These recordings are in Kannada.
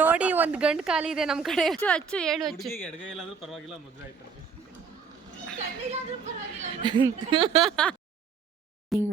ನೋಡಿ ಒಂದು ಗಂಡ್ ಖಾಲಿ ಇದೆ ನಮ್ಮ ಕಡೆ. ಅಚ್ಚು ಅಚ್ಚು ಹೇಳು ಅಚ್ಚು. ಆಯ್ತು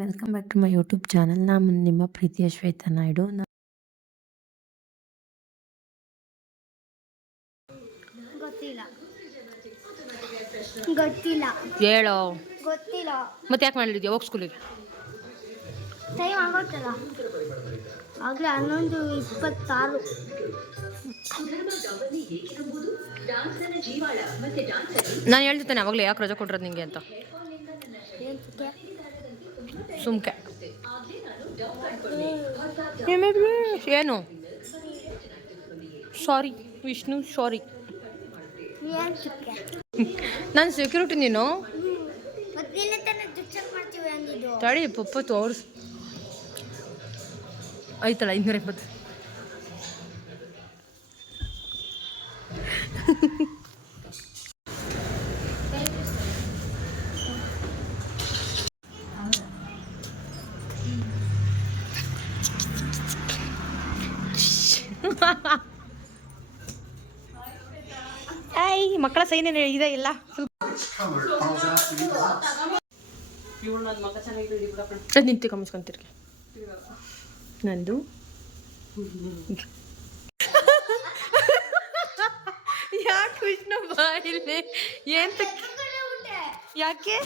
welcome back to my YouTube channel ನಾನು ನಿಮ್ಮ ಪ್ರೀತಿಯ ಶ್ವೇತಾ ನಾಯ್ಡು. ಗೊತ್ತಿಲ್ಲ. ಗೊತ್ತಿಲ್ಲ. ಹೇಳೋ. ಗೊತ್ತಿಲ್ಲ. ಮತ್ತೆ ಯಾಕೆ ಮಾಡಿದ್ಯಾ ಹೋಗಿ ಸ್ಕೂಲಿಗೆ ಟೈಮ್ ಆಗೋತ್ತಲ್ಲ ಆಗಲೇ ಹನ್ನೊಂದು ಇಪ್ಪತ್ತಾರು. ನಾನು ಹೇಳ್ತಿದ್ದೇನೆ ಅವಾಗಲೇ ಯಾಕೆ ರಜೆ ಕೊಟ್ಟರೆ ನಿಂಗೆ ಅಂತ. ಸುಮ್ಕೆ. ಏನು? ಸಾರಿ ವಿಷ್ಣು ಸಾರಿ ನಾನು ಸೆಕ್ಯೂರಿಟಿ ನೀನು? ತಡಿ ಪಪ್ಪ ತೋರ್ಸ್. ಐತಲ್ಲ ಐನೂರ ಎಪ್ಪತ್ತು ಐ ಮಕ್ಕಳ ಸೈನ್ ಏನು ಇದೆ ಇಲ್ಲ. ನಿಂತಿ ನಿಂತು ಕಮಿಸ್ಕೊಂತಿರ್ಗೆ ನಂದು. ಯಾಕೆ ವಿಷ್ಣು ಬಾಯಿಲೆ ಏನ್ ಯಾಕೆ?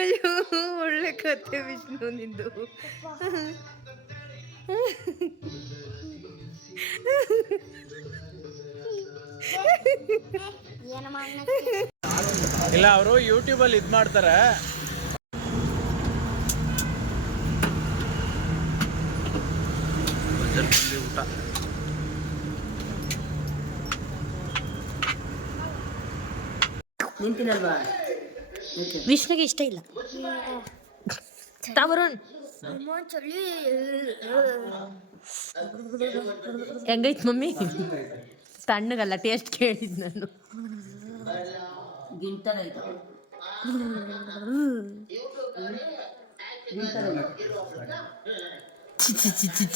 ಅಯ್ಯೋ ಒಳ್ಳೆ ಕತೆ ವಿಷ್ಣು ನಿಂದು. ಇಲ್ಲ ಅವರು ಯೂಟ್ಯೂಬಲ್ಲಿ ಇದು ಮಾಡ್ತಾರೆ. ಊಟ ವಿಷ್ಣುಗೆ ಇಷ್ಟ ಇಲ್ಲ. ಚಳಿ ಹೆಂಗೈತ್ ಮಮ್ಮಿ? ತಣ್ಣಗಲ್ಲ ಟೇಸ್ಟ್ ಕೇಳಿದ್ ನಾನು.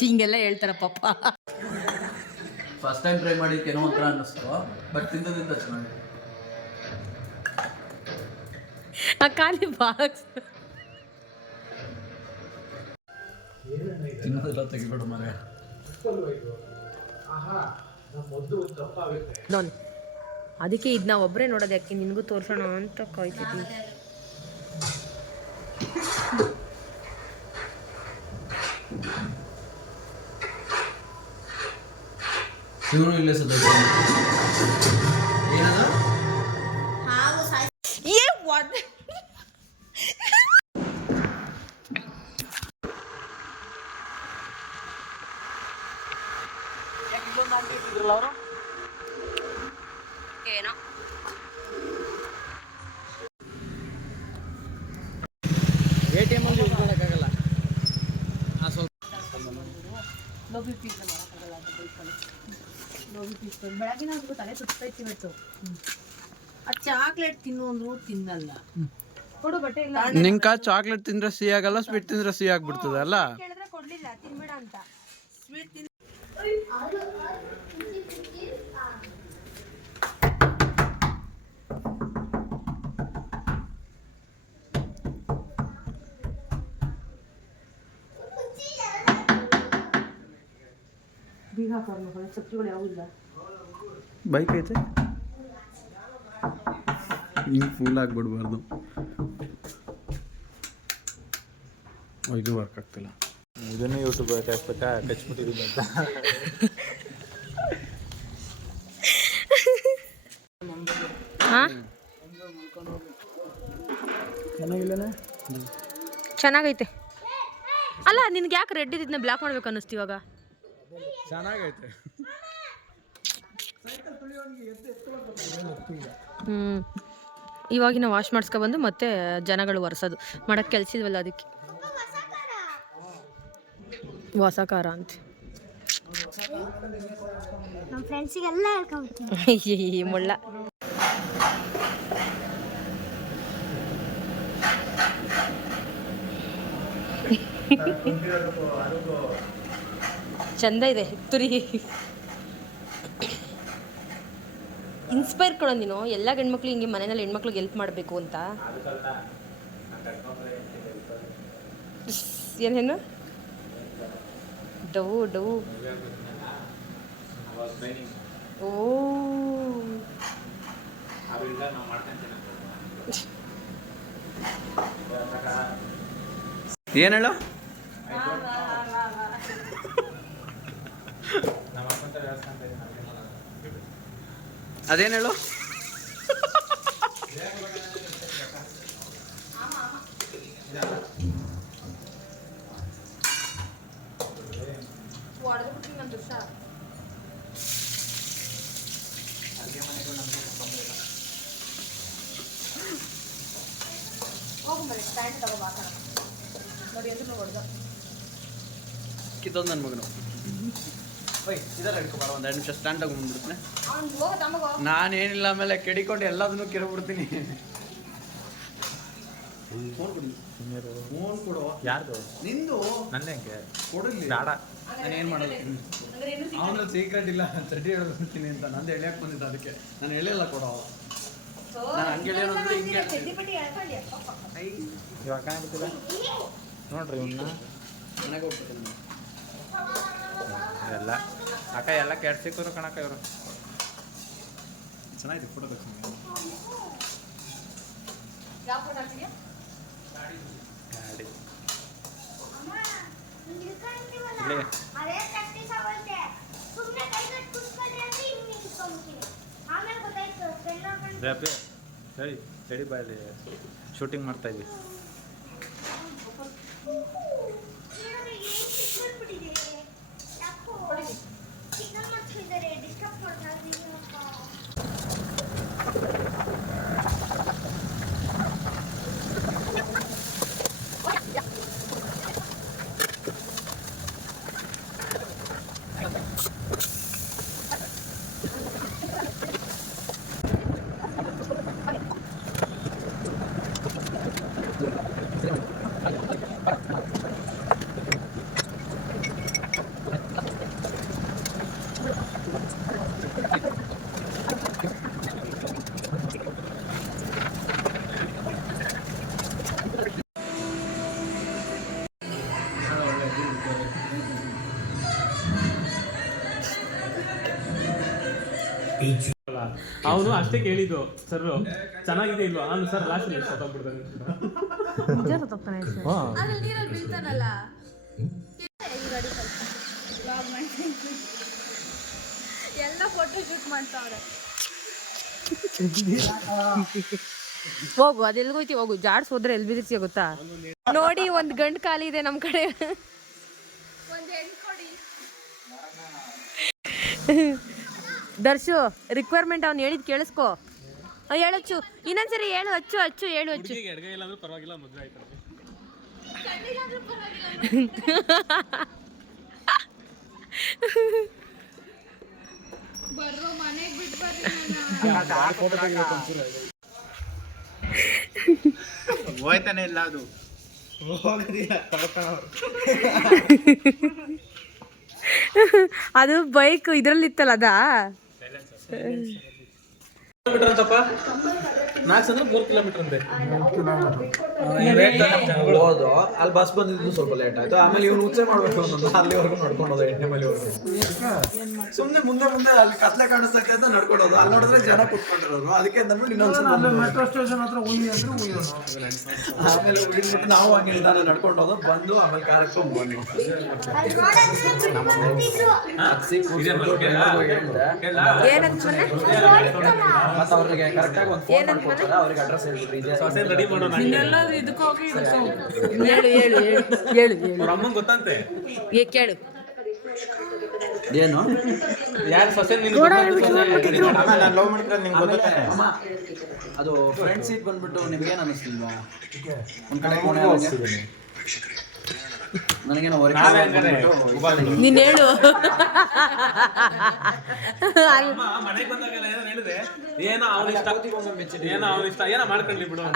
ಹಿಂಗೆಲ್ಲ ಹೇಳ್ತಾರ ಪಾಪ. ಫಸ್ಟ್ ಟೈಮ್ ಟ್ರೈ ಮಾಡಿದ್ದಕ್ಕೇನೋ ಒಂಥರ ಅನ್ನಿಸ್ತು ಬಟ್ ತಿಂದದಿಂದ ಚೆನ್ನಾಗಿದೆ. ಆ ಖಾಲಿ ಬಾಕ್ಸ್ ತಿನ್ನೋದೆಲ್ಲ ತೆಗಿಬೇಡ ಮರೆ. ನಾನು ಅದಕ್ಕೆ ಇದನ್ನ ಒಬ್ಬರೇ ನೋಡೋದು ಯಾಕೆ? ನಿನಗೂ ತೋರಿಸೋಣ ಅಂತ ಕಾಯ್ತಿದ್ವಿ ಇವನು ಇಲ್ಲೇ ಸದ ಏನೋ. ಎ ಟಿ ಎಂ ಅಲ್ಲಿ ಯೂಸ್ ಮಾಡೋಕ್ಕಾಗಲ್ಲ ಹಾಂ ಸ್ವಲ್ಪ. ಬೆಳಗಿನ ಹೊತ್ತು ತಲೆ ಸುತ್ತೈತಿ ಇವತ್ತು. ಆ ಚಾಕ್ಲೇಟ್ ತಿನ್ನು ಅಂದ್ರು ತಿನ್ನಲ್ಲ. ಕೊಡು ಬಟ್ಟೆ ಇಲ್ಲ. ನಿಂಕ ಚಾಕ್ಲೇಟ್ ತಿಂದ್ರೆ ಸಿಹಿ ಆಗಲ್ಲ ಸ್ವೀಟ್ ತಿಂದ್ರೆ ಸಿಹಿ ಆಗ್ಬಿಡ್ತದಲ್ಲ ಕೇಳಿದ್ರೆ ಕೊಡ್ಲಿಲ್ಲ ತಿನ್ಬೇಡ ಅಂತ. ಸ್ವೀಟ್ ತಿನ್ ಬೀಗ ಯಾವೂ ಇಲ್ಲ. ಬೈಕ್ ಐತೆ? ಹಿಂಗೆ ಫುಲ್ ಆಗಿಬಿಡ್ಬಾರ್ದು. ಇದು ವರ್ಕ್ ಆಗ್ತಿಲ್ಲ. ಇದನ್ನು ಯೂಟ್ಯೂಬ್ ಹಾಕ್ಬೇಕಾ? ಕಚ್ಬಿಟ್ಟಿದ್ದೀನಿ ಅಂತ. ಚೆನ್ನಾಗೈತೆ. ಅಲ್ಲ ನಿನ್ಗೆ ಯಾಕೆ ರೆಡ್ ಇದನ್ನ ಬ್ಲಾಕ್ ಮಾಡ್ಬೇಕು ಅನ್ನಿಸ್ತು ಇವಾಗ? ಚೆನ್ನಾಗೈತೆ. ಹ್ಮ್. ಇವಾಗಿನ ವಾಶ್ ಮಾಡಿಸ್ಕೊಬಂದು ಮತ್ತೆ ಜನಗಳು ಒರೆಸೋದು. ಮಾಡಕ್ ಕೆಲ್ಸಿದ್ವಲ್ಲ ಅದಕ್ಕೆ. ಹೊಸ ಖಾರ ಅಂತ ಮುಳ್ಳ. ಚಂದ ಇದೆ ತುರಿ ಇನ್ಸ್ಪೈರ್ ಕೊಡೋ ನೀನು, ಎಲ್ಲ ಗಂಡ್ಮಕ್ಳು ಹಿಂಗೆ ಮನೆಯಲ್ಲಿ ಹೆಣ್ಮಕ್ಳಿಗೆ ಹೆಲ್ಪ್ ಮಾಡಬೇಕು ಅಂತ. ಏನೇನು? ಡವು ಡವು ಓ. ಏನು ಅದೇನು ಹೇಳು? ಕಿತ್ತೋದು ನನ್ನ ಮಗನು. ಓಯ್ ಇದರ ಹಿಡ್ಕೊಬಾರ ಒಂದು ಎರಡು ನಿಮಿಷ ಸ್ಟ್ಯಾಂಡ್ ತಗೊಂಡ್ಬಿಡ್ತೀನಿ ನಾನೇನಿಲ್ಲ ಆಮೇಲೆ ಕೆಡಿಕೊಂಡು ಎಲ್ಲದನ್ನು ಕಿರ್ಬಿಡ್ತೀನಿ. ಫೋನ್ ಕೊಡು. ಯಾರ್ದು? ನಿಂದು? ನಂದೆ ಹೆಂಗೆ? ಕೊಡಲಿ. ಬೇಡ. ನಾನು ಏನು ಮಾಡೋದು? ಅವನಲ್ಲಿ ಸೀಕ್ರೆಟ್ ಇಲ್ಲ. ಚಡ್ಡಿ ಹೇಳ್ತೀನಿ ಅಂತ. ನಂದು ಎಳೆಯಕ್ಕೆ ಬಂದಿದ್ದ ಅದಕ್ಕೆ. ನಾನು ಎಳೆಯಲ್ಲ ಕೊಡೋ ನಾನು ಹಂಗೆ ಅಂದ್ರೆ ಹಿಂಗೆ. ಐ, ಇವಾಗ ಕಾಣಬಿಟ್ಟಿಲ್ಲ ನೋಡ್ರಿ ಇವನ್ನ ಮನೆಗೆ ಹೋಗ್ಬಿಡ್ತೀನಿ. ನಾನು. ಎಲ್ಲ. ಅಕ್ಕ ಎಲ್ಲ ಕೆಡ್ಸಿಕ್ಕೋರು ಕಣಕ್ಕ ಇವರು. ಚೆನ್ನಾಗಿದೆ ಫೋಟೋ ಹೇಳಿ ಗಾಡಿ. ಅಮ್ಮ ನೀನ್ ಇಳ್ಕೊಂತೀವಲ್ಲ, ಇಲ್ಲೇ. ಅದೇ practice ಆಗೋಯ್ತೆ. ಸುಮ್ನೆ ಕೈ ಕಟ್ ಕೂತ್ಕೊಂಡ್ರೆ ಅಂದ್ರೆ ಹಿಂಗ್ ನಿಂತ್ಕೊಂಡ್ಬಿಡ್ತೀನಿ. ಆಮೇಲೆ ಗೊತ್ತಾಯ್ತು ಕೈ ನೋಡ್ಕೊಂಡು ರಬಿ ಸರಿ ಸರಿ ಬಾಯಲ್ಲಿ ಶೂಟಿಂಗ್ ಮಾಡ್ತಾ ಇದ್ವಿ ಏನಂದ್ರೆ ಏನ್ ಸಿಕ್ಕೊಂಡ್ಬಿಟ್ಟಿದೆ? ಯಾಕೋ? signal ಮಾಡ್ತಿದ್ದಾರೆ, disturb ಮಾಡ್ತಾ ಇದೀನಪ್ಪ. ಅವನು ಅಷ್ಟೇ ಕೇಳಿದ್ದು ಸರ್ ಚೆನ್ನಾಗಿದೆ ಇಲ್ವಾ? ನಾನು ಸರ್ ಲಾಸ್ಟ್ ಸತ್ತೋಗ್ಬಿಡ್ತಾನೆ ನಿಜ ಸತ್ತೋಗ್ತಾನೆ ಹೋಗು ಅದೆಲ್ಗೋಯ್ತಿ ಹೋಗು. ಜಾಡ್ಸ್ ಹೋದ್ರೆ ಎಲ್ಲಿ ಬಿದಿರ್ಸಿ ಗೊತ್ತಾ? ನೋಡಿ ಒಂದ್ ಗಂಡ್ ಖಾಲಿ ಇದೆ ನಮ್ ಕಡೆ. ದರ್ಶು ರಿಕ್ವೈರ್ಮೆಂಟ್ ಅವ್ನು ಹೇಳಿದ್ ಕೇಳಿಸ್ಕೊ. ಅಚ್ಚು ಹೇಳಚ್ಚು. ಇನ್ನೊಂದ್ಸರಿ ಹೇಳು ಹಚ್ಚು ಹಚ್ಚು ಹೇಳು ಹಚ್ಚು ಹೋಯ್ತಾನೆ ಇಲ್ಲ ಅದು. ಅದು ಬೈಕ್ ಇದ್ರಲ್ಲಿತ್ತಲ್ಲ ಅದಾ? ಕಿಲೋಮೀಟರ್ ಅಂತಪ್ಪ ನಾಲ್ಕು ಅಂದ್ರೆ ಮೂರು ಕಿಲೋಮೀಟರ್ ಅಂತೆ. ಹೋದು. ಅಲ್ಲಿ ಬಸ್ ಬಂದಿದ್ದು ಸ್ವಲ್ಪ ಲೇಟ್ ಆಯ್ತು. ಆಮೇಲೆ ಇವ್ನು ಉಚ್ಚೆ ಮಾಡ್ಬೇಕು ಅನ್ನೋದು. ಅಲ್ಲಿವರೆಗೂ ನಡ್ಕೊಂಡು ಹೋದ ಎಣ್ಣೆ ಮೇಲೆ ಸುಮ್ಮನೆ ಮುಂದೆ ಮುಂದೆ ಅಲ್ಲಿ ಕತ್ಲೆ ಕಾಣಿಸ್ತೈತೆ ಅಂತ ನಡ್ಕೊಂಡೋದು. ಅಲ್ಲಿ ನೋಡಿದ್ರೆ ಜನ ಕುತ್ಕೊಂಡಿರೋರು. ಅದಕ್ಕೆ ಅಂದ್ಬಿಟ್ಟು ಇನ್ನೊಂದ್ಸಲ ಮೆಟ್ರೋ ಸ್ಟೇಷನ್ ಹತ್ರ ಆಮೇಲೆ ಉಳಿದ್ಬಿಟ್ಟು ನಾವು ಹಂಗೆ ನಿಧಾನ ನಡ್ಕೊಂಡು ಹೋದ ಬಂದು ಆಮೇಲೆ ಕಾರ್ಯಕ್ರಮ ಬರ್ತಿದ್ರು. ಏನಂತ ಮೊನ್ನೆ? ಮತ್ತೆ ಅವ್ರಿಗೆ ಕರೆಕ್ಟಾಗಿ ಒಂದು ಫೋನ್ ಅವ್ರಿಗೆ ಅಡ್ರೆಸ್ ರೆಡಿ ಮಾಡೋಣ. ಹೇಳು ಹೇಳು ಹೇಳು ಹೇಳು ಹೇಳು. ಅವ್ರ ಅಮ್ಮಂಗೆ ಗೊತ್ತಂತೆ? ಏ ಕೇಳು. ಏನು? ಯಾರು ಸೊಸೆ ನೀನು ನಾನು ಲವ್ ಗೊತ್ತಾನೆ ಅಮ್ಮ ಅದು ಫ್ರೆಂಡ್ ಸೀಟ್ ಬಂದ್ಬಿಟ್ಟು ನಿಮ್ಗೇನು ಅನ್ನಿಸ್ತಿಲ್ವಾ ಒಂದ್ ಕಡೆ? ನನಗೇನೋ. ನೀನು ಹೇಳು.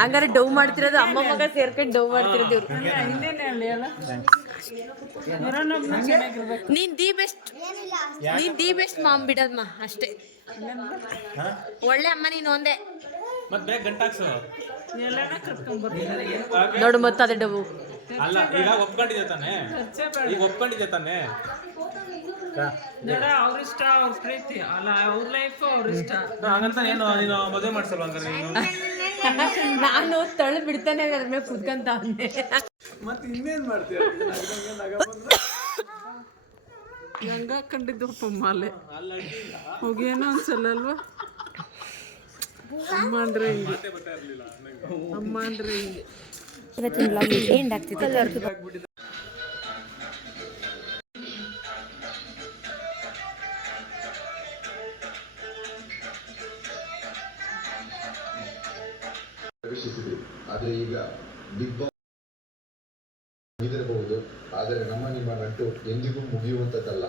ಹಂಗಾರೆ ಡವ್ ಮಾಡ್ತಿರೋದು ಅಮ್ಮ ಮಗ ಸೇರ್ಕೊಂಡು ಡವ್ ಮಾಡ್ತಿರೋದು ಇವ್ರು. ನೀನ್ ದಿ ಬೆಸ್ಟ್ ನೀನ್ ದಿ ಬೆಸ್ಟ್ ಮಾಮ್ ಬಿಡದ್ಮ ಅಷ್ಟೇ. ಒಳ್ಳೆ ಅಮ್ಮ ನೀನು ಒಂದೇ. ನೋಡು ಮತ್ತೆ ಅದೇ ಡವ್ ಅಲ್ಲ ಈಗ ಒಪ್ಕೊಂಡಿದ್ದೆ ತಾನೆ? ಈಗ ಒಪ್ಕೊಂಡಿದ್ದೆ ತಾನೆ? ಅವ್ರಿಷ್ಟ ಅವ್ರ ಪ್ರೀತಿ. ಅಲ್ಲ ಅವ್ರ ಲೈಫ್ ಅವ್ರ ಇಷ್ಟ ಹಂಗಂತ ಏನು ನೀನು ಮದುವೆ ಮಾಡ್ಸಲ್ವ ಹಂಗಾರೆ ನೀನು? ನಾನು ತಳ್ಳು ಬಿಡ್ತಾನೆ ಅದ್ರ ಮೇಲೆ ಕುತ್ಕಂತ ಅಂದೆ. ಮತ್ತೆ ಇನ್ನೇನ್ ಮಾಡ್ತೀಯ? ಗಂಗಾ ಕಂಡಿದ್ದು ಪಮ್ಮಾಲೆ. ಹೋಗೇನೋ ಅನ್ಸಲ್ಲ ಅಲ್ವಾ ಅಮ್ಮ ಅಂದ್ರೆ ಹಿಂಗೆ. ಅಮ್ಮ ಅಂದ್ರೆ ಹಿಂಗೆ. ಇವತ್ತಿನ ಬ್ಲಾಗ್ ಎಂಡ್ ಆಗ್ತಿದೆ ಆದರೆ ಈಗ ಬಿಗ್ ಬಾಸ್ ಮುಗಿದಿರಬಹುದು. ಆದರೆ ನಮ್ಮ ನಿಮ್ಮ ನಂಟು ಎಂದಿಗೂ ಮುಗಿಯುವಂಥದ್ದಲ್ಲ